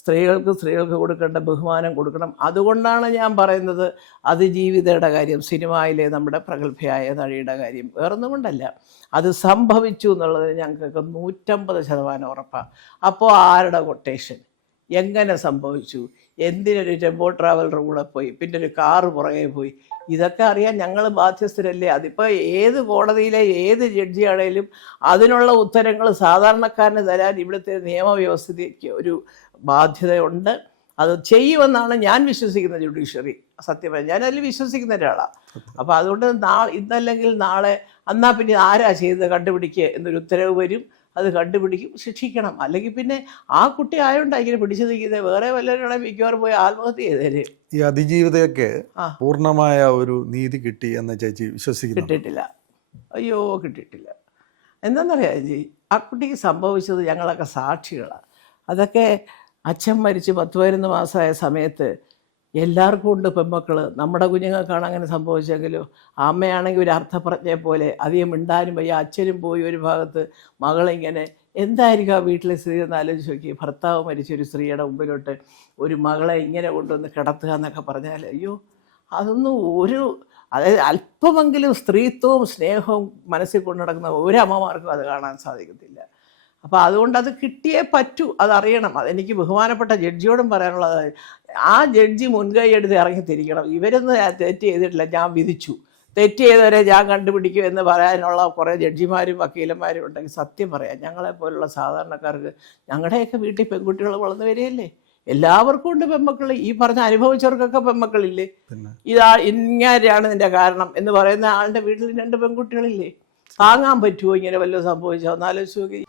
സ്ത്രീകൾക്ക് കൊടുക്കേണ്ട ബഹുമാനം കൊടുക്കണം. അതുകൊണ്ടാണ് ഞാൻ പറയുന്നത് അതിജീവിതയുടെ കാര്യം, സിനിമയിലെ നമ്മുടെ പ്രഗത്ഭയായ നടിയുടെ കാര്യം, വേറൊന്നും കൊണ്ടല്ല. അത് സംഭവിച്ചു എന്നുള്ളത് ഞങ്ങൾക്ക് 150% ഉറപ്പാണ്. അപ്പോൾ ആരുടെ കൊട്ടേഷൻ, എങ്ങനെ സംഭവിച്ചു, എന്തിനൊരു ടെമ്പോ ട്രാവലർ കൂടെ പോയി, പിന്നെ ഒരു കാറ് പുറകെ പോയി, ഇതൊക്കെ അറിയാൻ ഞങ്ങൾ ബാധ്യസ്ഥരല്ലേ. അതിപ്പോൾ ഏത് കോടതിയിലെ ഏത് ജഡ്ജിയാണേലും അതിനുള്ള ഉത്തരങ്ങൾ സാധാരണക്കാരന് തരാൻ ഇവിടുത്തെ നിയമവ്യവസ്ഥയ്ക്ക് ഒരു ബാധ്യതയുണ്ട്. അത് ചെയ്യുമെന്നാണ് ഞാൻ വിശ്വസിക്കുന്ന ജുഡീഷ്യറി. സത്യമായി ഞാനതിൽ വിശ്വസിക്കുന്ന ഒരാളാണ്. അപ്പോൾ അതുകൊണ്ട് ഇന്നല്ലെങ്കിൽ നാളെ എന്നാൽ പിന്നെ ആരാ ചെയ്തത് കണ്ടുപിടിക്കുക എന്നൊരു ഉത്തരവ് വരും. അത് കണ്ടുപിടിക്കും, ശിക്ഷിക്കണം. അല്ലെങ്കിൽ പിന്നെ ആ കുട്ടി ആയതുകൊണ്ടാണ് ഇങ്ങനെ പിടിച്ചു നിൽക്കുന്നത്. വേറെ വല്ലവരുടെ മിക്കവാറും പോയി ആത്മഹത്യ ചെയ്തേര്. ഈ അതിജീവിതയൊക്കെ പൂർണ്ണമായ ഒരു നീതി കിട്ടി എന്ന് ചേച്ചി വിശ്വസിക്കുന്നു? കിട്ടിയിട്ടില്ല. അയ്യോ, കിട്ടിയിട്ടില്ല. എന്താണെന്നറിയാം ചേച്ചി, ആ കുട്ടിക്ക് സംഭവിച്ചത് ഞങ്ങളൊക്കെ സാക്ഷികളാണ്. അതൊക്കെ അച്ഛൻ മരിച്ച് 10-11 മാസമായ സമയത്ത് എല്ലാവർക്കും ഉണ്ട് പെൺമക്കൾ. നമ്മുടെ കുഞ്ഞുങ്ങൾക്കാണ് അങ്ങനെ സംഭവിച്ചെങ്കിലോ. അമ്മയാണെങ്കിൽ ഒരു അർത്ഥപ്രജ്ഞയെ പോലെ അധികം മിണ്ടാനും വയ്യ. അച്ഛനും പോയി ഒരു ഭാഗത്ത്, മകളിങ്ങനെ. എന്തായിരിക്കും ആ വീട്ടിലെ സ്ത്രീ എന്ന് ആലോചിച്ച് നോക്കി. ഭർത്താവ് മരിച്ചൊരു സ്ത്രീയുടെ മുമ്പിലോട്ട് ഒരു മകളെ ഇങ്ങനെ കൊണ്ടുവന്ന് കിടത്തുക എന്നൊക്കെ പറഞ്ഞാൽ അയ്യോ, അതൊന്നും അതായത് അല്പമെങ്കിലും സ്ത്രീത്വവും സ്നേഹവും മനസ്സിൽ കൊണ്ടു നടക്കുന്ന ഒരമ്മമാർക്കും അത് കാണാൻ സാധിക്കത്തില്ല. അപ്പോൾ അതുകൊണ്ട് അത് കിട്ടിയേ പറ്റൂ, അതറിയണം. അതെനിക്ക് ബഹുമാനപ്പെട്ട ജഡ്ജിയോടും പറയാനുള്ളത്, ആ ജഡ്ജി മുൻകൈ എടുത്ത് ഇറങ്ങിത്തിരിക്കണം. ഇവരൊന്നും തെറ്റ് ചെയ്തിട്ടില്ല, ഞാൻ വിധിച്ചു, തെറ്റ് ചെയ്തവരെ ഞാൻ കണ്ടുപിടിക്കും എന്ന് പറയാനുള്ള കുറേ ജഡ്ജിമാരും വക്കീലന്മാരും ഉണ്ടെങ്കിൽ സത്യം പറയാം, ഞങ്ങളെപ്പോലുള്ള സാധാരണക്കാർക്ക്, ഞങ്ങളുടെയൊക്കെ വീട്ടിൽ പെൺകുട്ടികൾ വളർന്നു വരികയല്ലേ. എല്ലാവർക്കും ഉണ്ട് പെൺമക്കൾ. ഈ പറഞ്ഞ അനുഭവിച്ചവർക്കൊക്കെ പെൺമക്കളില്ലേ. ഇങ്ങനെയാണ് നിൻ്റെ കാരണം എന്ന് പറയുന്ന ആളുടെ വീട്ടിൽ 2 പെൺകുട്ടികളില്ലേ. താങ്ങാൻ പറ്റുമോ ഇങ്ങനെ വല്ലതും സംഭവിച്ചോ? ഒന്നാലോചിച്ച് നോക്കി.